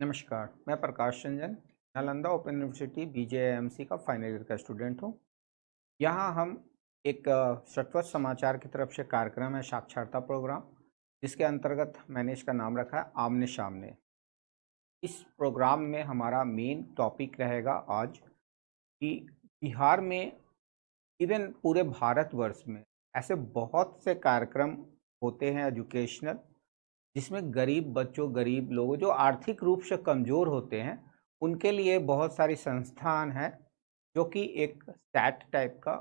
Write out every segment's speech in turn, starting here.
नमस्कार, मैं Prakash Ranjan, Nalanda open university BJMC का फाइनल ईयर का स्टूडेंट हूँ। यहाँ हम एक सत्वर समाचार की तरफ से कार्यक्रम है साक्षरता प्रोग्राम, जिसके अंतर्गत मैंने इसका नाम रखा है आमने सामने। इस प्रोग्राम में हमारा मेन टॉपिक रहेगा आज कि बिहार में, इवन पूरे भारतवर्ष में ऐसे बहुत से कार्यक्रम होते हैं एजुकेशनल, जिसमें गरीब बच्चों, गरीब लोगों जो आर्थिक रूप से कमज़ोर होते हैं, उनके लिए बहुत सारी संस्थान हैं जो कि एक सैट टाइप का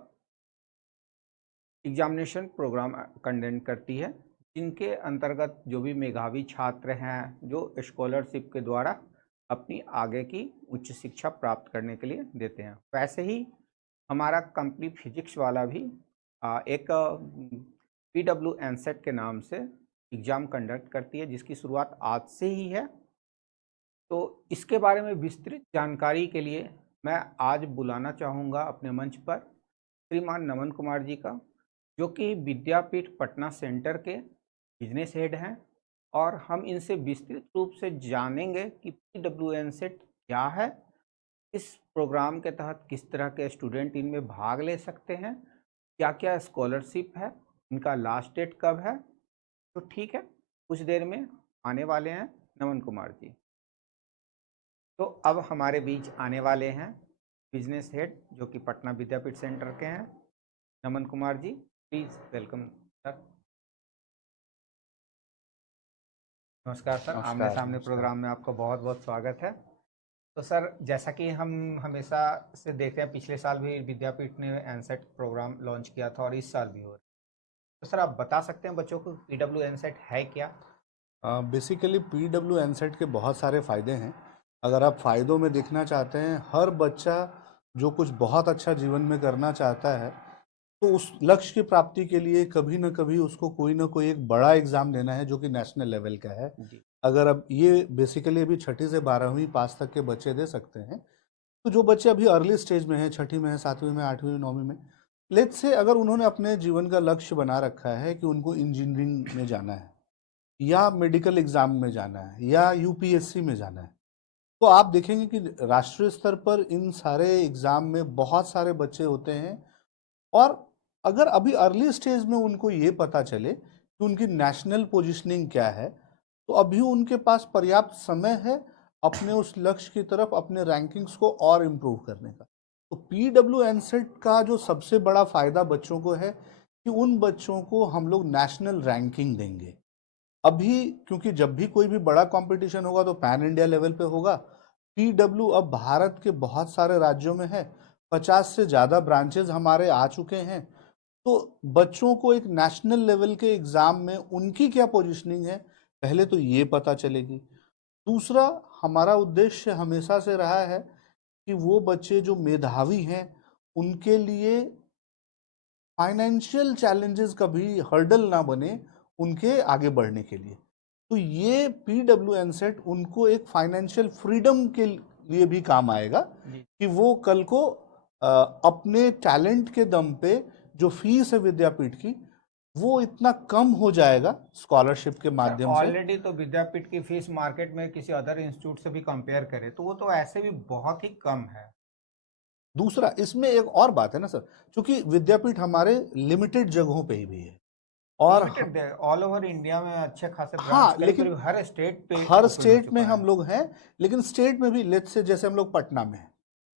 एग्जामिनेशन प्रोग्राम कंडक्ट करती है, जिनके अंतर्गत जो भी मेधावी छात्र हैं, जो स्कॉलरशिप के द्वारा अपनी आगे की उच्च शिक्षा प्राप्त करने के लिए देते हैं। वैसे ही हमारा कंपनी फिजिक्स वाला भी एक PW एनसेट के नाम से एग्ज़ाम कंडक्ट करती है, जिसकी शुरुआत आज से ही है। तो इसके बारे में विस्तृत जानकारी के लिए मैं आज बुलाना चाहूँगा अपने मंच पर श्रीमान नमन कुमार जी का, जो कि विद्यापीठ पटना सेंटर के बिजनेस हेड हैं, और हम इनसे विस्तृत रूप से जानेंगे कि PW सेट क्या है, इस प्रोग्राम के तहत किस तरह के स्टूडेंट इनमें भाग ले सकते हैं, क्या क्या स्कॉलरशिप है, इनका लास्ट डेट कब है। तो ठीक है, कुछ देर में आने वाले हैं नमन कुमार जी। तो अब हमारे बीच आने वाले हैं बिजनेस हेड, जो कि पटना विद्यापीठ सेंटर के हैं, Naman Kumar ji. Please welcome sir. नमस्कार सर, आमने नमस्कार, सामने नमस्कार। प्रोग्राम में आपका बहुत बहुत स्वागत है। तो सर, जैसा कि हम हमेशा से देखते हैं, पिछले साल भी विद्यापीठ ने एनसेट प्रोग्राम लॉन्च किया था और इस साल भी हो रहा है। तो सर, आप बता सकते हैं बच्चों को PW एनसेट है क्या? बेसिकली पीडब्ल्यू एनसेट के बहुत सारे फ़ायदे हैं। अगर आप फ़ायदों में देखना चाहते हैं, हर बच्चा जो कुछ बहुत अच्छा जीवन में करना चाहता है, तो उस लक्ष्य की प्राप्ति के लिए कभी न कभी उसको कोई न कोई एक बड़ा एग्ज़ाम देना है, जो कि नेशनल लेवल का है। जी। अगर अब ये बेसिकली अभी छठी से 12वीं पास तक के बच्चे दे सकते हैं, तो जो बच्चे अभी अर्ली स्टेज में हैं, छठी में हैं, 7वीं में, 8वीं में, 9वीं में, लेट्स से अगर उन्होंने अपने जीवन का लक्ष्य बना रखा है कि उनको इंजीनियरिंग में जाना है या मेडिकल एग्जाम में जाना है या यूपीएससी में जाना है, तो आप देखेंगे कि राष्ट्रीय स्तर पर इन सारे एग्जाम में बहुत सारे बच्चे होते हैं। और अगर अभी अर्ली स्टेज में उनको ये पता चले कि उनकी नेशनल पोजीशनिंग क्या है, तो अभी उनके पास पर्याप्त समय है अपने उस लक्ष्य की तरफ अपने रैंकिंग्स को और इम्प्रूव करने का। तो पीडब्ल्यू एनसेट का जो सबसे बड़ा फायदा बच्चों को है कि उन बच्चों को हम लोग नेशनल रैंकिंग देंगे। अभी क्योंकि जब भी कोई भी बड़ा कंपटीशन होगा तो पैन इंडिया लेवल पे होगा। पीडब्ल्यू अब भारत के बहुत सारे राज्यों में है, 50 से ज़्यादा ब्रांचेज हमारे आ चुके हैं। तो बच्चों को एक नेशनल लेवल के एग्जाम में उनकी क्या पोजीशनिंग है, पहले तो ये पता चलेगी। दूसरा, हमारा उद्देश्य हमेशा से रहा है कि वो बच्चे जो मेधावी हैं उनके लिए फाइनेंशियल चैलेंजेस कभी हर्डल ना बने उनके आगे बढ़ने के लिए। तो ये पीडब्ल्यू एनसेट उनको एक फाइनेंशियल फ्रीडम के लिए भी काम आएगा जी। कि वो कल को अपने टैलेंट के दम पे जो फीस है विद्यापीठ की, वो इतना कम हो जाएगा स्कॉलरशिप के सर, माध्यम से। ऑलरेडी तो विद्यापीठ की फीस मार्केट में किसी अदर इंस्टीट्यूट से भी कंपेयर करें तो वो तो ऐसे भी बहुत ही कम है। दूसरा, इसमें एक और बात है ना सर, क्योंकि विद्यापीठ हमारे लिमिटेड जगहों पे ही भी है और लिमिटेड ऑल ओवर इंडिया में अच्छे खासे ब्रांच हाँ, करीब लेकिन करीब हर स्टेट पे हर ओपन हो स्टेट में चुका हम है। लोग हैं। लेकिन स्टेट में भी लेट्स से जैसे हम लोग पटना में हैं,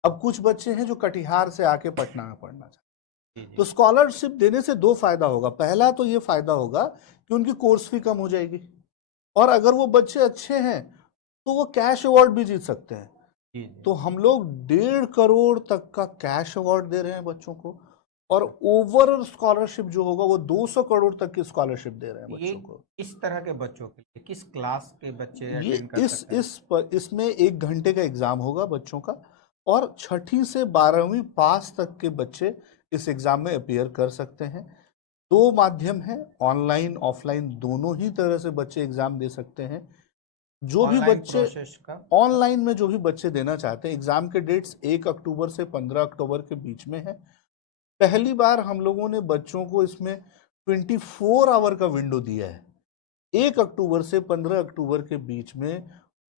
अब कुछ बच्चे हैं जो कटिहार से आके पटना में पढ़ना चाहते जी हैं, जी। तो स्कॉलरशिप देने से दो फायदा होगा। पहला तो ये फायदा होगा कि उनकी कोर्स फी कम हो जाएगी, और अगर वो बच्चे अच्छे हैं तो वो कैश अवार्ड भी जीत सकते हैं। जी जी। तो हम लोग 1.5 करोड़ तक का कैश अवार्ड दे रहे हैं बच्चों को, और ओवरऑल स्कॉलरशिप जो होगा वो 200 करोड़ तक की स्कॉलरशिप दे रहे हैं ये बच्चों को। किस तरह के बच्चों के लिए, किस क्लास के बच्चे ये अटेंड कर सकते हैं? इसमें 1 घंटे का एग्जाम होगा बच्चों का, और छठी से 12वीं पास तक के बच्चे इस एग्जाम में अपियर कर सकते हैं। दो माध्यम है, ऑनलाइन ऑफलाइन दोनों ही तरह से बच्चे एग्जाम दे सकते हैं। जो भी ऑनलाइन बच्चे प्रोसेस का सर? ऑनलाइन में जो भी बच्चे देना चाहते हैं, एग्जाम के डेट्स 1 अक्टूबर से 15 अक्टूबर के बीच में है। पहली बार हम लोगों ने बच्चों को इसमें 24 आवर का विंडो दिया है। 1 अक्टूबर से 15 अक्टूबर के बीच में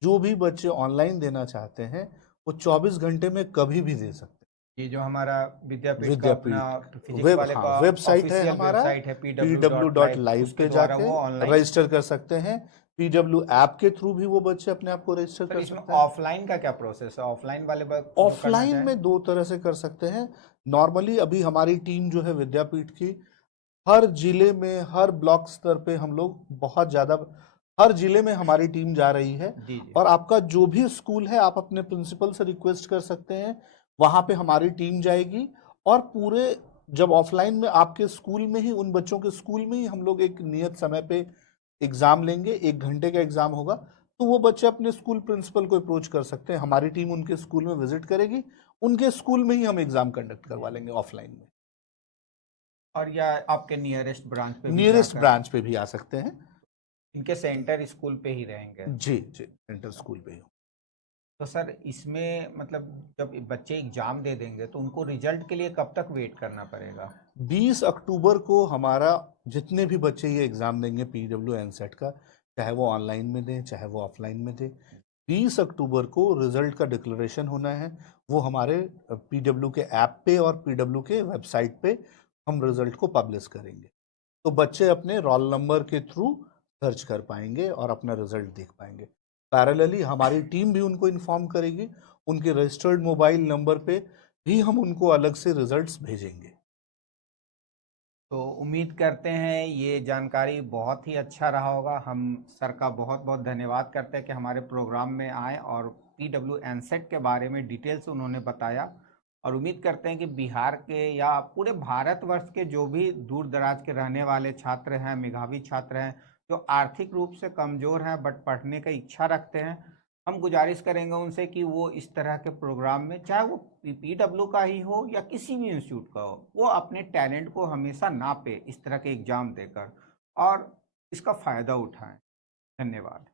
जो भी बच्चे ऑनलाइन देना चाहते हैं वो 24 घंटे में कभी भी दे सकते हैं। ये जो हमारा विद्यापीठ का अपना विद्यापीठ फिजिक्स वाले का वेबसाइट है ऑफिशियल हमारा वेबसाइट है pw.live pw.live, उसके पे द्वारा जाके वो ऑनलाइन। रजिस्टर कर सकते हैं। पीडब्ल्यू ऐप के थ्रू भी वो बच्चे अपने आप को रजिस्टर सर कर इसमें सकते हैं। ऑफलाइन का क्या प्रोसेस है, ऑफलाइन वाले जो करना ऑफलाइन चाहें? में दो तरह से कर सकते हैं। नॉर्मली अभी हमारी टीम जो है विद्यापीठ की हर जिले में हर ब्लॉक स्तर पे हम लोग बहुत ज्यादा हर जिले में हमारी टीम जा रही है। जी जी। और आपका जो भी स्कूल है आप अपने प्रिंसिपल से रिक्वेस्ट कर सकते हैं, वहां पे हमारी टीम जाएगी और पूरे जब ऑफलाइन में आपके स्कूल में ही उन बच्चों के स्कूल में ही हम लोग एक नियत समय पे एग्जाम लेंगे, 1 घंटे का एग्जाम होगा। तो वो बच्चे अपने स्कूल प्रिंसिपल को अप्रोच कर सकते हैं, हमारी टीम उनके स्कूल में विजिट करेगी, उनके स्कूल में ही हम एग्जाम कंडक्ट करवा लेंगे ऑफलाइन में। और या आपके नियरेस्ट ब्रांच पे भी नियरेस्ट जाकर ब्रांच पे भी आ सकते हैं। इनके सेंटर स्कूल पे ही रहेंगे? जी जी, इंटर स्कूल पे ही। तो सर इसमें मतलब जब बच्चे एग्जाम दे देंगे तो उनको रिजल्ट के लिए कब तक वेट करना पड़ेगा? 20 अक्टूबर को हमारा जितने भी बच्चे ये एग्जाम देंगे पीडब्ल्यू एनसेट का, चाहे वो ऑनलाइन में दें चाहे वो ऑफलाइन में दें, 20 अक्टूबर को रिजल्ट का डिक्लेरेशन होना है। वो हमारे पीडब्ल्यू के ऐप पे और पीडब्ल्यू के वेबसाइट पे हम रिजल्ट को पब्लिश करेंगे। तो बच्चे अपने रोल नंबर के थ्रू सर्च कर पाएंगे और अपना रिजल्ट देख पाएंगे। पैरेलली हमारी टीम भी उनको इन्फॉर्म करेगी, उनके रजिस्टर्ड मोबाइल नंबर पे भी हम उनको अलग से रिजल्ट्स भेजेंगे। तो उम्मीद करते हैं ये जानकारी बहुत ही अच्छा रहा होगा। हम सर का बहुत बहुत धन्यवाद करते हैं कि हमारे प्रोग्राम में आए और पीडब्ल्यू एनसेट के बारे में डिटेल से उन्होंने बताया। और उम्मीद करते हैं कि बिहार के या पूरे भारतवर्ष के जो भी दूर दराज के रहने वाले छात्र हैं, मेधावी छात्र हैं, जो आर्थिक रूप से कमज़ोर हैं बट पढ़ने की इच्छा रखते हैं, हम गुजारिश करेंगे उनसे कि वो इस तरह के प्रोग्राम में, चाहे वो पीडब्ल्यू का ही हो या किसी भी इंस्टीट्यूट का हो, वो अपने टैलेंट को हमेशा नापे इस तरह के एग्जाम देकर और इसका फ़ायदा उठाएं। धन्यवाद।